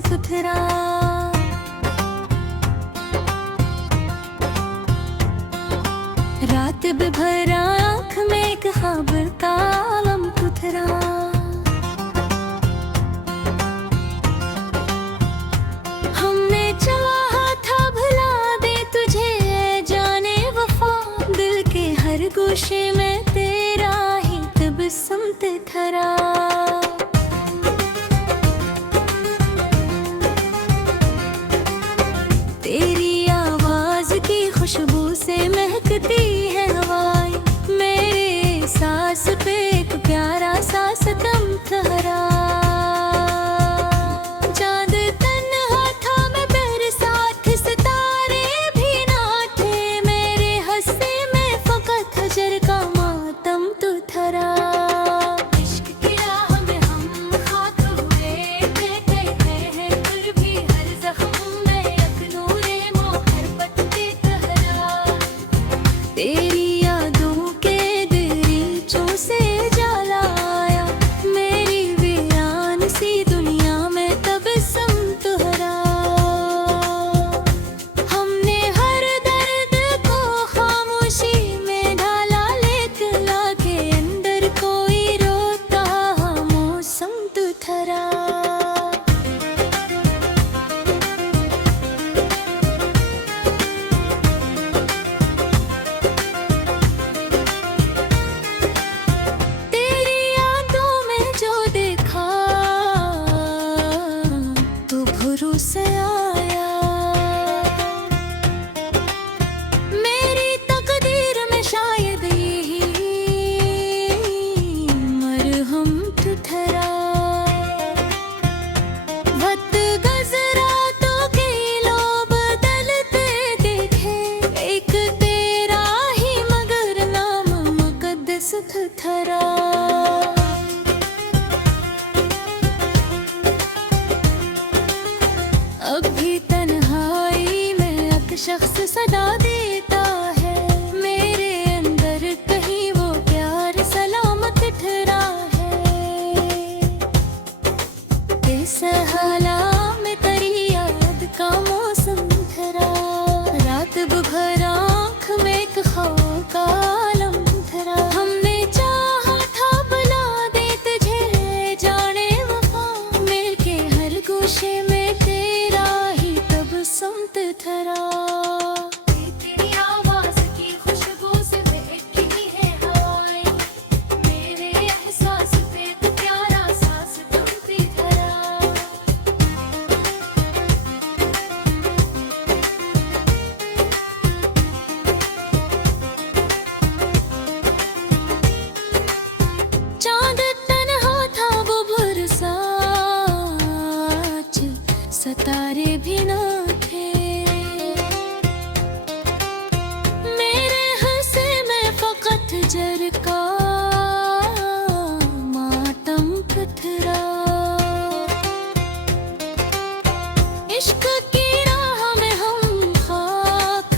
सुथरा। रात भर आँख में एक खबर का आलम कुथरा। हमने चाहा था भुला दे तुझे जाने वफा, दिल के हर गोशे में तेरा ही तबस्सुम थरा। तेरी आवाज की खुशबू से महकती है हवाएं, मेरे सांस पे एक प्यारा सा सितम ठहरा। चांद तन्हा था मैं बरसात, सितारे भी ना थे, मेरे हंसे में फकत हजर का मातम तो थरा। इश्क की राह में हम खाक हुए थे, कहते हैं फिर भी हर जख्म में एक नूरे मोहब्बत की तहरा। तेरी यादों के दरीचों से जाला आया, मेरी वीरान सी दुनिया में तबस्सुम तुहरा। हमने हर दर्द को खामोशी में ढाला, लेकिन लाके अंदर कोई रोता मौसम तो थरा। तेरी यादों में जो देखा तो भरोसे आया, मेरी तकदीर में शायद यही मरहम तो ठहरा। वक्त गुज़रा तो कई लोग बदलते देखे, एक तेरा ही मगर नाम मुक़द्दस तो ठहरा। अब भी तन्हाई में एक शख्स सदा देता है, मेरे अंदर कहीं वो प्यार सलामत ठहरा है। इस हाला में तेरी याद का मौसम ठहरा, रात भर आँख में एक ख्वाब का आलम ठहरा। हमने चाहा था बुला दे तुझे जाने वफा, मेरे के हर गोशे में तेरा ही तबस्सुम थरा। तेरी आवाज की खुशबू से महकती है हवाएं, मेरे एहसास पे एक प्यारा सा सितम थरा। चांद तन्हा था वो बरसात, सितारे भी ना थे, मेरे हंसे में फकत जर का मातम पथरा। इश्क की राह में हम खाक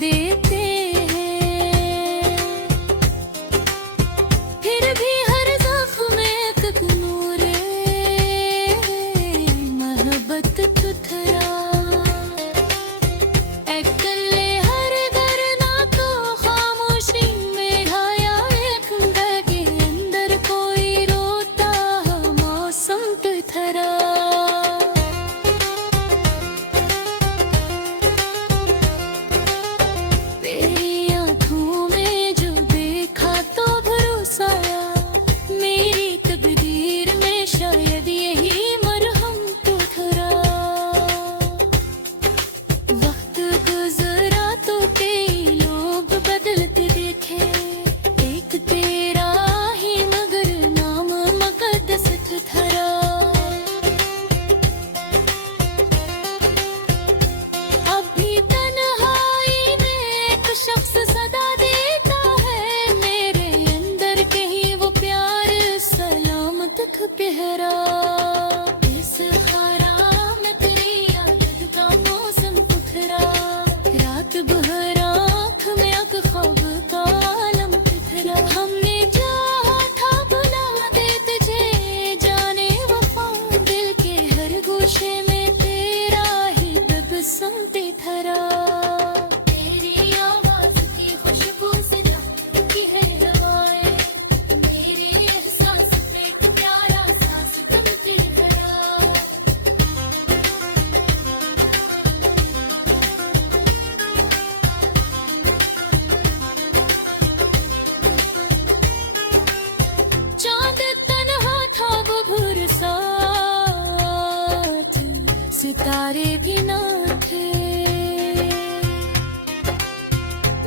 देते हैं, फिर भी हर ज़ख्म में एक नूरे मोहब्बत तो थरा। अकेले हर दर्द को खामोशी में ढाया, एक दिल के अंदर कोई रोता मौसम तो थरा। तेरी आँखों में जो देखा तो भरोसा आया, मेरी तकदीर में शायद यही मरहम तो थरा। वक्त गुज़रा तो कई लोग बदलते देखे, एक तेरा ही मगर नाम मुक़द्दस थरा। सितारे भी ना थे।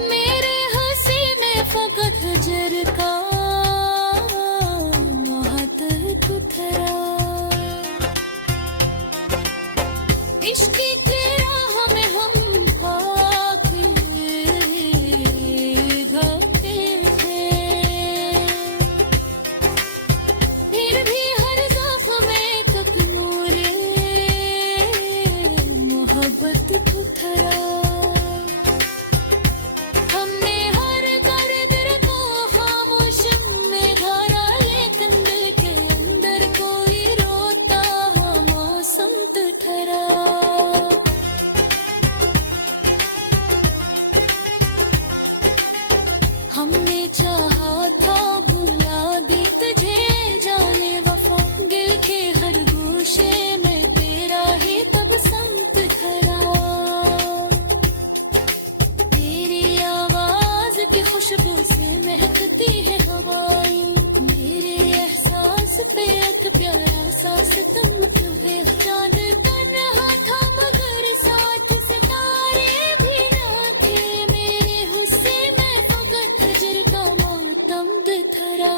मेरे हंसी में फकत हजर का महत्व उतरा। इश्क की राह में हम भागे भागे थे, फिर भी हर ज़ख्म में तक नूरे मोहब्बत को थरा। हमने हर दर्द को खामोश में ढाला, लेकिन दिल के अंदर कोई रोता मौसम तो ठहरा। हमने चाहा था भुला दी तुझे जाने वफा, दिल के हर गोशे में तेरा ही तब संत खरा। तेरी आवाज की खुशबू से महकती है हवाएं, मेरे एहसास पे एक प्यारा सा सितम है। चांद तन्हा था मगर साथ सितारे भी ना थे, मेरे हुस्से में फकत हजर का मातम दिखरा।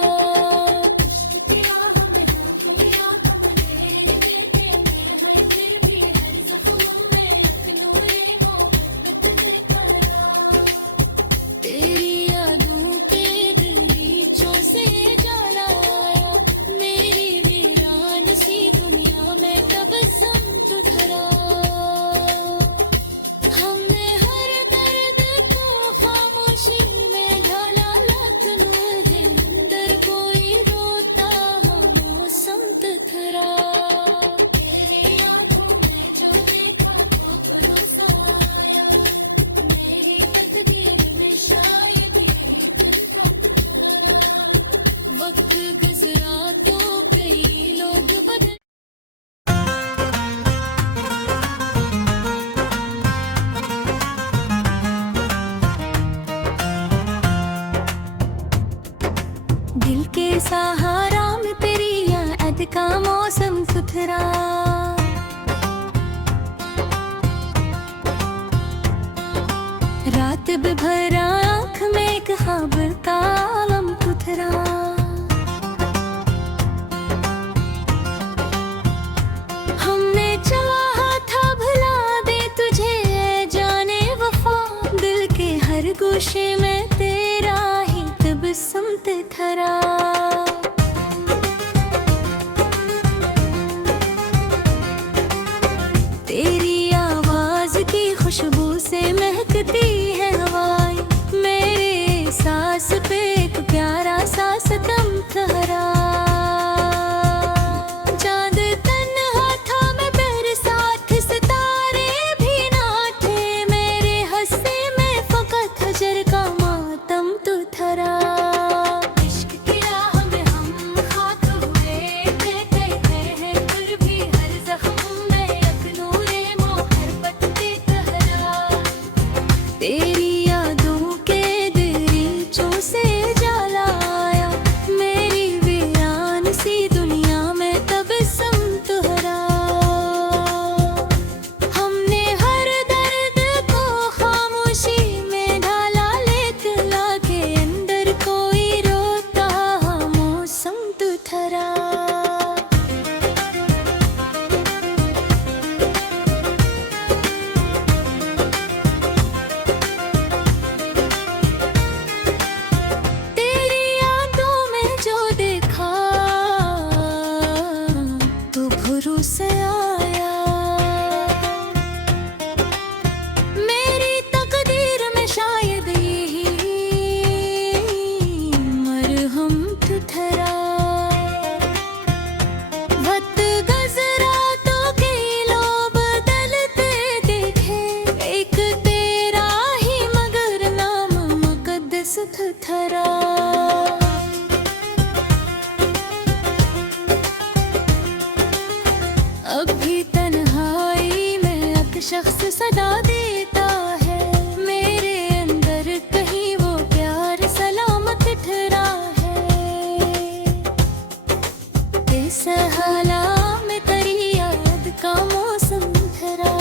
तेरी यादों के दरीचों से जाला आया, मेरी वीरान सी दुनिया में तबस्सुम तो धरा। हमने हर दर्द को खामोशी में ढाला, लेकिन मुझे अंदर कोई रोता मौसम तो धरा। तेरी आंखों में जो देखा तो भरोसा आया, मेरी तकदीर में शायद यही फैसला तुम्हारा। वक्त गुजरा तो कई लोग बदल। दिल के सहारा में तेरी याद का मौसम सुथरा। रात भर आँख में एक ख्वाब का आलम उतरा। हमने चाहा था भुला दे तुझे जाने वफा, दिल के हर गोशे में तेरा ही तबस्सुम थरा। तेरी आवाज की खुशबू से महकती है हवाएं, मेरे सांस पे एक प्यारा सा सितम ठहरा। चांद तन्हा था मैं बरसात सितारे भी ना थे, मेरे हंसे में फकत हजर का मातम तो थरा। इश्क की राह में हम खाक हुए थे, फिर भी हर ज़ख्म में एक नूरे मोहब्बत के तहरा। तेरी यादों के दरीचों से जाला आया, मेरी वीरान सी दुनिया में तबस्सुम तुहरा। हमने हर दर्द को खामोशी में ढाला, लेकिन लागे अंदर कोई रोता मौसम तो ठहरा। तेरी यादों में जो देखा तो भरोसे आया, मेरी तकदीर में शायद यही मरहम तो ठहरा। वक्त गुजरा तो कई लोग बदलते देखे, एक तेरा ही मगर नाम मुकद्दस तो ठहरा। अब भी तन्हाई में एक शख्स सदा देता है, मेरे अंदर कहीं वो प्यार सलामत ठहरा है। इस हाला में तेरी याद का मौसम ठहरा।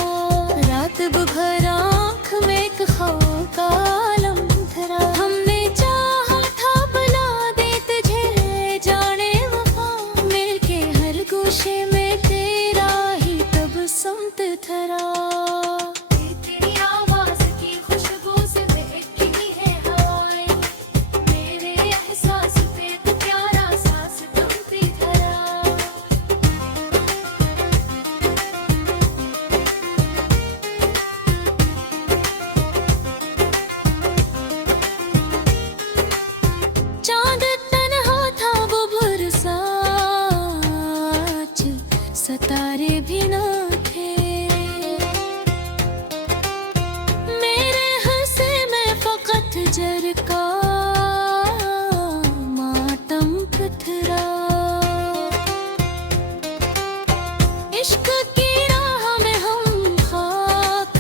इश्क की राह में हम खाक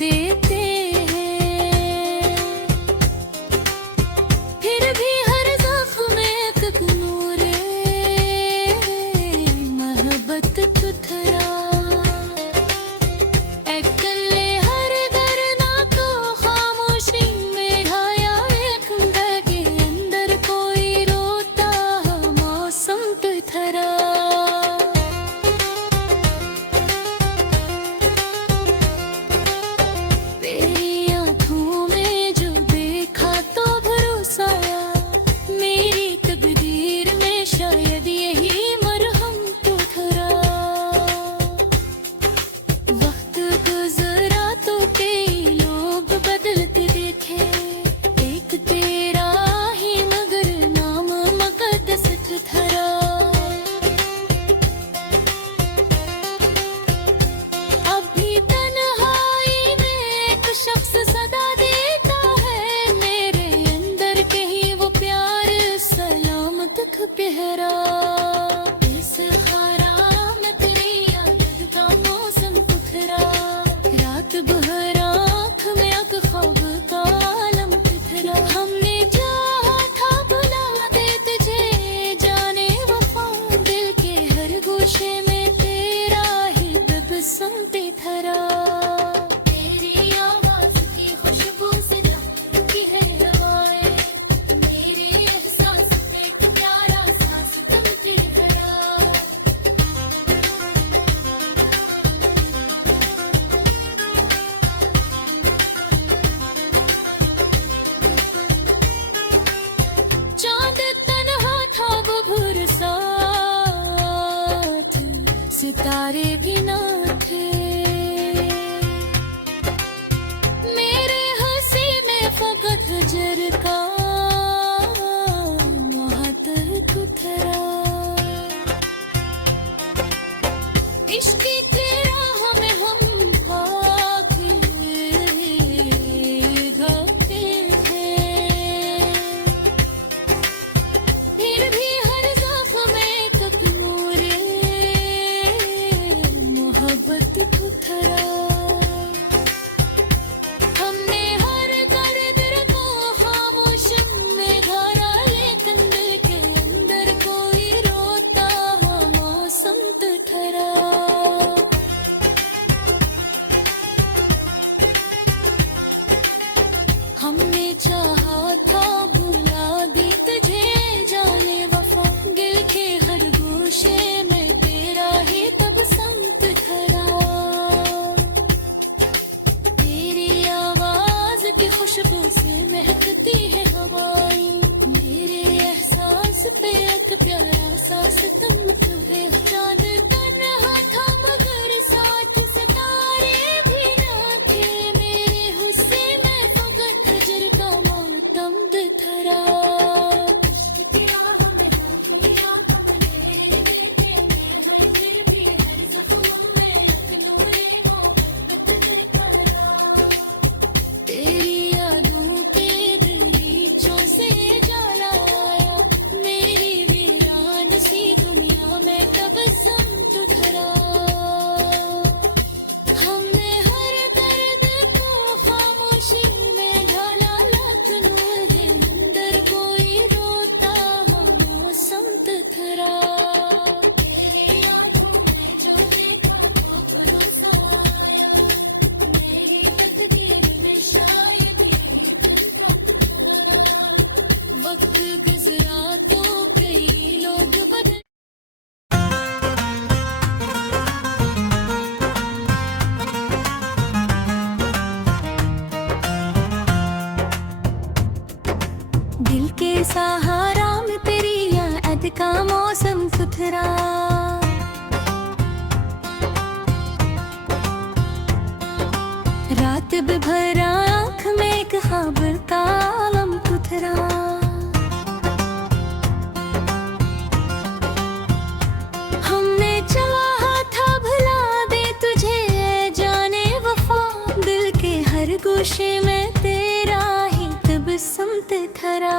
देते हैं, फिर भी हर ज़ख्म में एक नूरे मोहब्बत तुथरा। अकेले हर दर्द को खामोशी में ढाया, एक के अंदर कोई रोता मौसम तुथरा। तेरी आँखों में जो देखा तो भरोसा आया, मेरी तकदीर में शायद यही मरहम तुथरा। वक्त गुजरा तो कई लोग बदलते देखे, एक तेरा ही मगर नाम मुक़द्दस तुथरा। अभी तन्हाई में एक शख्स सदा देता है, मेरे अंदर कहीं वो प्यार सलामत गहरा। इस खारा में तेरी याद का मौसम तुथरा, रात भर आँख में एक ख्वाब का आलम तुथरा। हमने चाहा था बुला दे तुझे जाने वफा, दिल के हर गोशे में तेरा ही तबस्सुम तुथरा। तेरी आवाज़ की खुशबू से जमती है हवाएं, मेरे एहसास पे एक प्यारा सा सितम तुथरा। चांद तन्हा था वो भुरसात, सितारे भी ना थे, मेरे हंसी में फकत हजर का महत्व तुथरा। इश्क की राह में हम खाक गाते हैं, फिर भी हर ज़ख्म में एक नूरे मोहब्बत तुथरा। हमने हर दर्द को खामोश में भरा, लेकिन दिल के अंदर कोई रोता मौसम तुथरा। हमने चाहा था भुला दी तुझे जाने वफा, दिल के हर गोशे में तेरा ही तबस्सुम तुथरा। तेरी आवाज़ की खुशबू से महकती है हवाएं, मेरे एहसास पे एक प्यारा सा सितम तुझे। चांद तन्हा था मगर साथ सितारे भी ना थे, मेरे हुस्से में फकत हजर का मातम तुथरा। इश्क की राह में हम पिया मेरे देखे हैं, फिर भी हर ज़ख्म में एक नूरे मोहब्बत तुथरा। तेरी यादों के दरीचों से जाला आया, मेरी वीरान सी दुनिया में तबस्सुम तुथरा। हमने हर दर्द को खामोशी में ढाला, लेकिन मेरे अंदर कोई रोता मौसम तुथरा। तेरी आँखों में जो देखा तो भरोसा आया, मेरी तकदीर में शायद यही तुझको तुथरा। वक्त गुजरा तो कई लोग बदल दिल के सहारा में तेरी याद का मौसम सुथरा। रात भर आँख में एक ख्वाब का आलम सुथरा। हमने चाहा था भुला दे तुझे जाने वफा, दिल के हर गोशे में तेरा ही तबस्सुम तुथरा।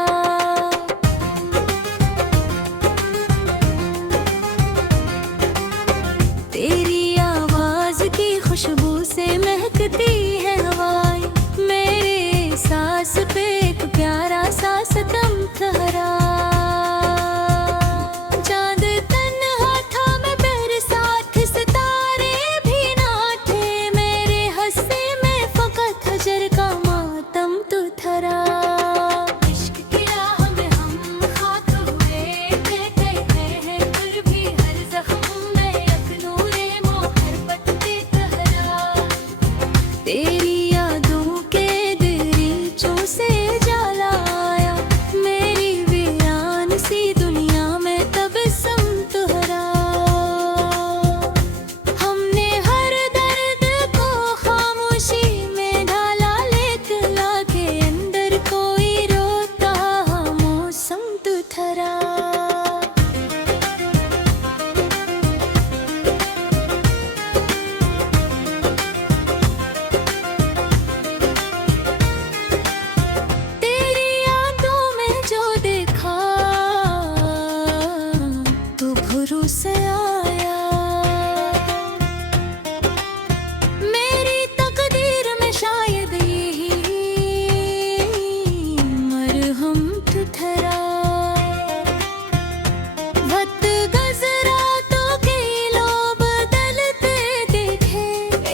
मातम ठहरा। चांद तन्हा था मैं बरसात, सितारे भी ना थे मेरे हंसे में, फकत हजर का मातम तू थरा। इश्क की राह में हम खाक हुए थे, कहते हैं फिर भी हर जख्म में अखनूरे मोहब्बत पे कहरा। तेरी यादों के दरीचों से जाला आया, मेरी वीरान सी दुनिया में तबस्सुम तुहरा। हमने हर दर्द को खामोशी में ढाला, लेकिन लाके अंदर कोई रोता मौसम तू थरा। तेरी यादों में जो देखा तू भरोसे आया, मेरी तकदीर में शायद यही मरहम तू ठहरा। वक्त गुज़रा तो कई लोग बदलते देखे,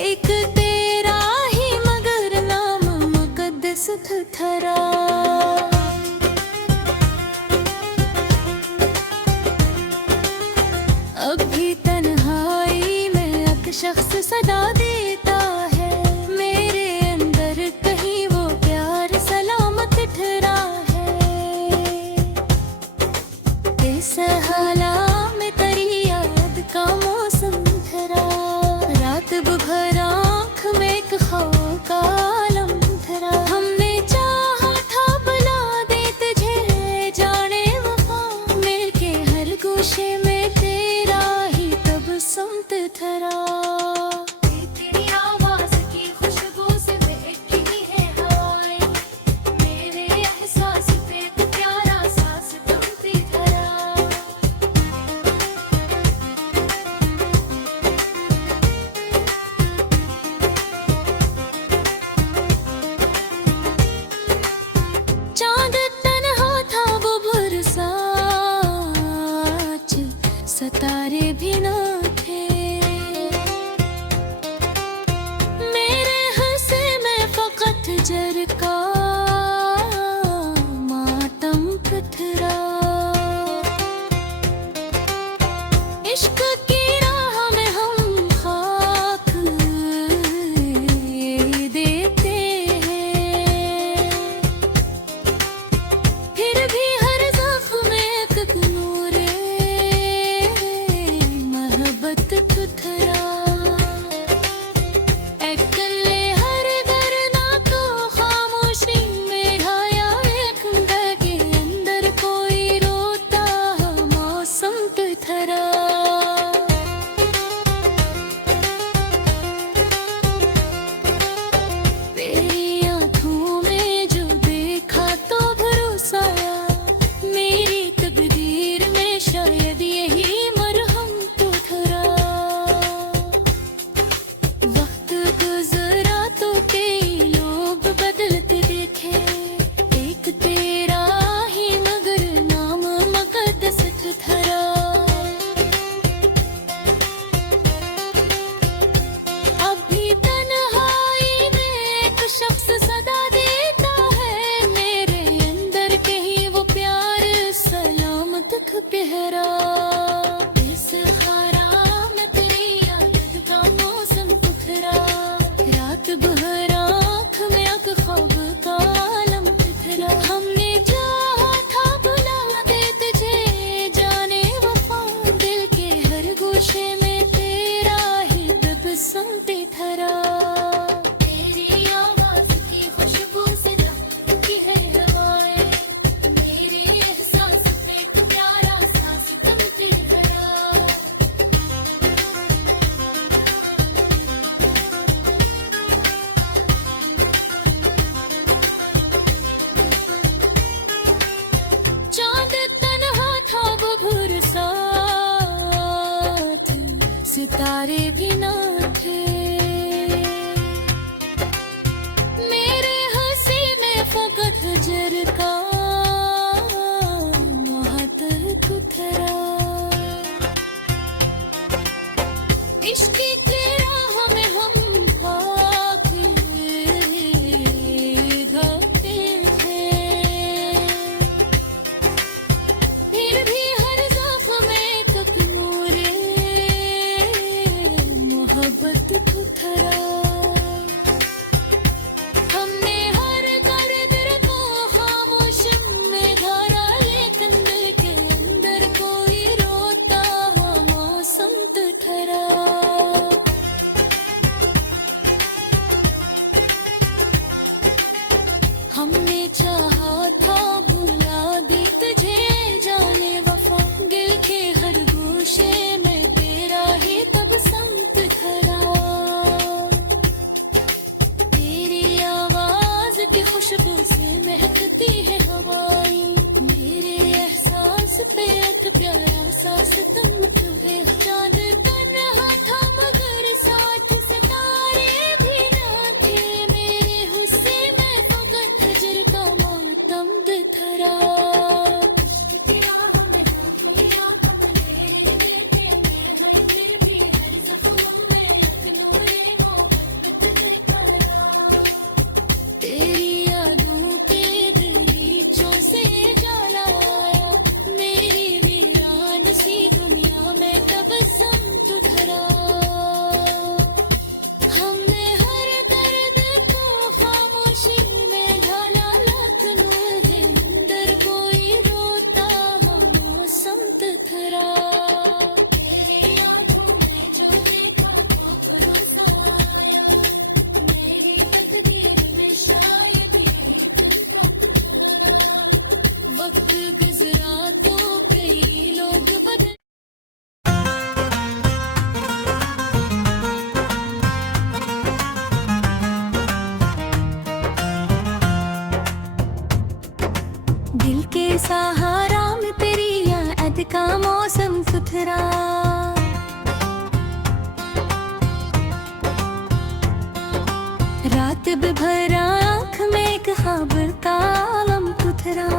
एक तेरा ही मगर नाम मुक़द्दस तू ठहरा। अब भी तन्हाई में एक शख्स सदा देता है, मेरे अंदर कहीं वो प्यार सलामत ठहरा है। इस हाला में तेरी याद का मौसम ठहरा, रात भर आँख में एक ख्वाब का आलम ठहरा। हमने चाहा था बुला दे तुझे जाने वफा, मिलके हर गोशे में तेरा ही तबस्सुम ठहरा। तेरी आवाज़ की खुशबू से महकी है हवाएं, मेरे एहसास पे एक प्यारा सा सितम भी धरा। चांद तन्हा था वो बरसात, सितारे भी ना थे मेरे हंसे में, फकत जर का मातम पथरा। इश्क की राह में हम खाक देते हैं, फिर भी हर ज़ख्म में एक नूरे मोहब्बत ठुठरा। अकेले हर दर्द को खामोशी में ढाया, एक के अंदर कोई रोता मौसम ठुठरा। तेरी आँखों में जो देखा तो भरोसा आया, मेरी तकदीर में शायद यही मरहम तो ठहरा। वक्त गुज़रा तो कई लोग बदलते देखे, एक तेरा ही मगर नाम मुक़द्दस ठहरा। अब भी तन्हाई में एक शख्स सदा देता है, मेरे अंदर कहीं वो प्यार सलामत पहरा। इस खारा में तेरी याद का मौसम ठहरा, रात भर आँख में एक ख्वाब का आलम ठहरा। हमने चाहा था बुला दे तुझे जाने वफा, दिल के हर गोशे में तेरा ही तबस्सुम ठहरा। तेरी आवाज़ की खुशबू से महकी है हवाएं, मेरे एहसास पे एक प्यारा सा सितम ठहरा। चांद तन्हा था वो बरसात, सितारे भी ना थे मेरे हंसी में, फकत हजर का इश्क की राह में हम खाक गाते थे, फिर भी हर ज़ख्म में तक नूरे मोहब्बत उतरा। हमने हर दर्द को खामोश में धरा, लेकिन दिल के अंदर कोई रोता मौसम ठहरा। हमने चाहा था भुला दी तुझे जाने वफा, दिल के हर गोशे में तेरा ही तब संग खरा। तेरी आवाज की खुशबू से महकती है हवाएं, मेरे एहसास पे एक प्यारा सा सितम तुझे। चांद तन्हा था मगर साथ सितारे भी ना थे, मेरे हुस्से में फकत हजर का मातम दिखरा। इश्क की राह में डूबी आंखों में लेटे हैं, फिर भी हर ज़ख्म में एक नूरे मोहब्बत दिखरा। तेरी यादों के दरीचों से जलाया, मेरी वीरान सी दुनिया में तबस्सुम धरा। हमने हर दर्द को खामोशी में ढाला, लेकिन मेरे अंदर कोई रोता मौसम धरा। तेरी आंखों में जो देखा वो भरोसा आया, मेरी तकदीर में शायद यही किस्मत ठहरा। वक्त गुजरा तो कई लोग बदल दिल के सहारा में तेरी याद का मौसम सुथरा। रात भर आँख में एक ख्वाब का आलम उतरा।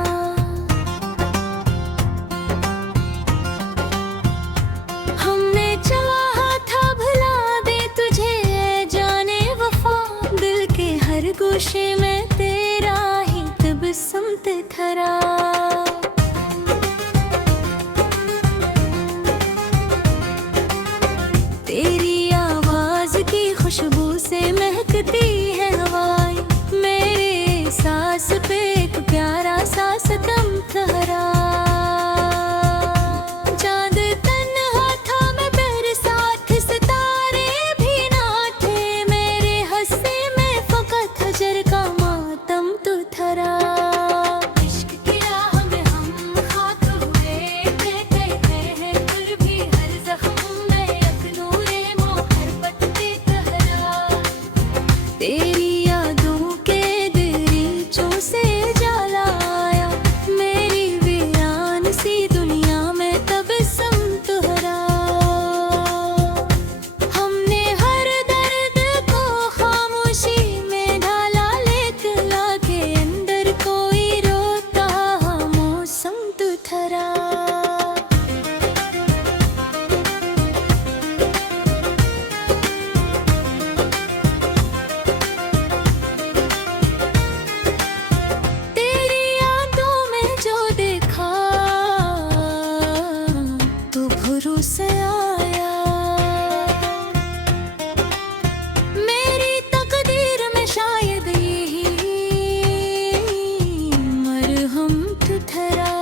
हमने चाहा था भुला दे तुझे जाने वफा, दिल के हर गोशे में तेरा ही तबस्सुम ठहरा। तेरी आवाज की खुशबू से महकती है हवाएं, मेरे सांस पे एक प्यारा सा सितम ठहरा। चांद तन्हा था मगर साथ सितारे भी ना थे, मेरे हंसे में फकत हजर का मातम तो ठहरा। इश्क की राह में हम खाक हुए थे हैं, फिर भी हर ज़ख्म में एक नूरे मोहब्बत दिखरा। तेरी यादों के दरीचों से जलाया, मेरी वीरान सी दुनिया में तबस्सुम ठहरा। हमने हर दर्द को खामोशी में ढाला, लेकिन आगे अंदर कोई रोता मौसम ठहरा। तेरी यादों में जो देखा तो भरोसे आया, मेरी तकदीर में शायद यही मरहम ठहरा।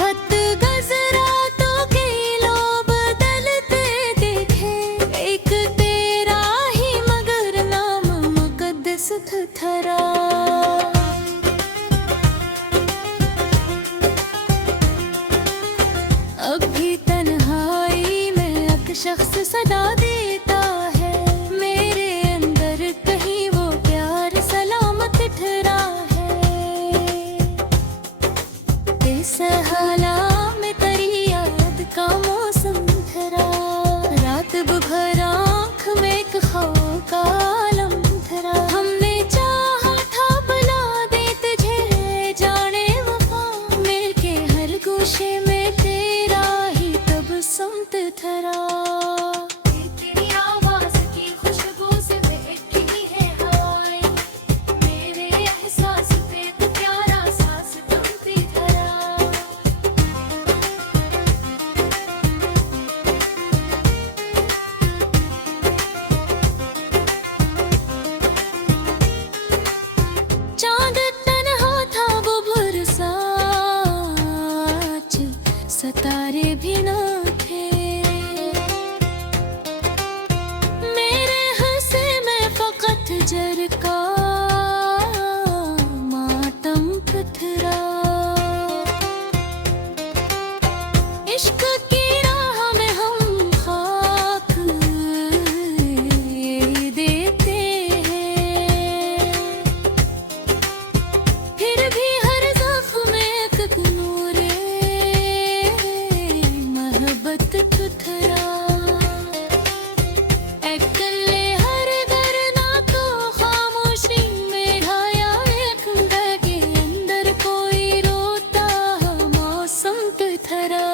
वक्त गुजरा तो कई लोग बदलते देखे, एक तेरा ही मगर नाम मुकद्दस ठहरा। अब भी तन्हाई में एक शख्स सदा देता है, मेरे अंदर कहीं वो प्यार सलामत ठहरा है। इस हाला में तेरी याद का मौसम ठहरा, रात भर आँख में एक ख्वाब का आलम ठहरा। हमने चाहा था भुला दे तुझे जाने वफा, मिल के हर गोशे में तेरा ही तबस्सुम ठहरा। थरथरा। तेरी आवाज की खुशबू से बहकी है हवाएं, मेरे एहसास पे तो प्यारा सांस तुमती धरा। चांद तन्हा था वो बरसात, सितारे भी न थे। मेरे हंसे में फकत जर का मातम पथरा। इश्क की राह में हम खाक देते हैं, फिर भी हर ज़ख्म में एक नूरे मोहब्बत तुथरा। अकेले हर दरना तो खामोशी में आया एक के अंदर कोई रोता मौसम तुथरा।